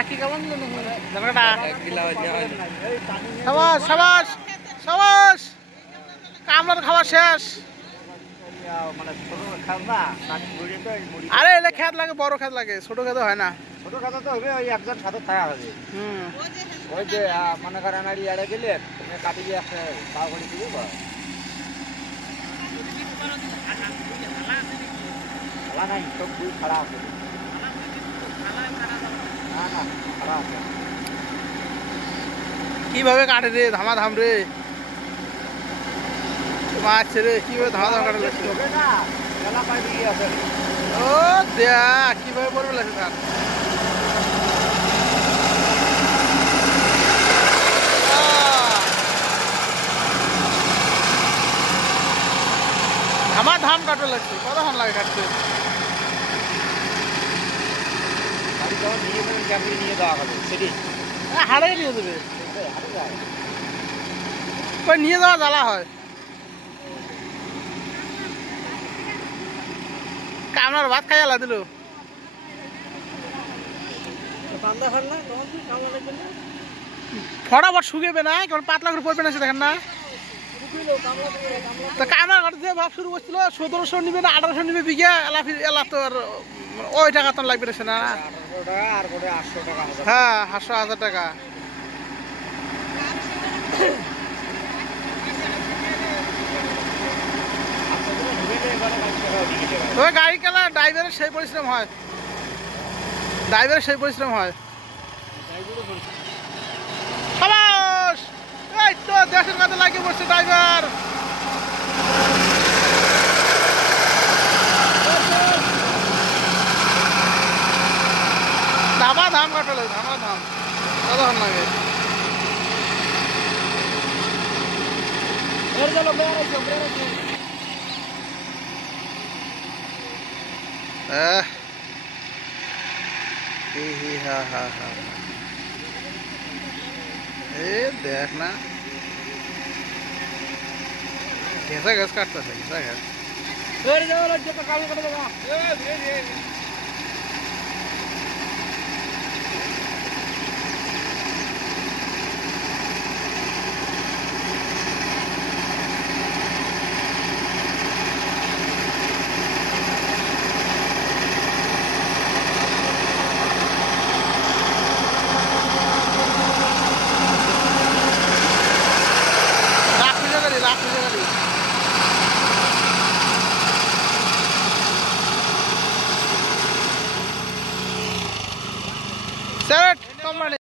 একই কেমন সাবাস সাবাস সাবাস কামলার খাওয়া শেষ। আরে এলে খেত লাগে, বড় খেত লাগে, ছোট খেতে হয় না। ছোট খাতা তো হবে, ওই একজন সাথে থাকা হবে। ওই যে মনে করেন আর ইয়ারে গেলে তুমি কাটি দিয়ে একটা পাও করে দিবে বা খালা নাই, সব দুই খাড়া আছে। না না খাড়া আছে। কিভাবে কাটে রে ধামাধাম রে মাছ রে, কিভাবে ধামাধাম কাটে হবে না, গলা পাই দিয়ে আছে। ও দেখ কিভাবে পড়বে লাগছে ধান। আমার ধান কাটবে লাগছে, কতক্ষণ লাগে কাটতে? বাড়ি যখন নিয়ে যাবেন ক্যাম্পে নিয়ে দেওয়া হবে সেটি হাড়ে নিয়ে দেবে, কই নিয়ে যাওয়া জ্বালা হয়। কামনার ভাত খাই আলা দিল ফটাফট শুকিয়ে না, কারণ পাতলা করে পড়বে না, সে দেখেন না। তা কামনার ঘর যে ভাব শুরু করছিল 1700 নিবে না 1800 নিবে বিঘা, এলা তো আর ওই টাকা তো লাগবে না। হ্যাঁ 800,000 টাকা। তবে গাড়ি কেনা ড্রাইভারের সেই পরিশ্রম হয়, ড্রাইভারের সেই পরিশ্রম হয়। সাবাস, এই তো দেশের কাছে লাগিয়ে পড়ছে ড্রাইভার। ধামা ধাম কাটলে, ধামা ধাম কতক্ষণ লাগে? দেখ না ঘেঁষা ঘাস কাটতেছে, ঘেঁষা ঘাস।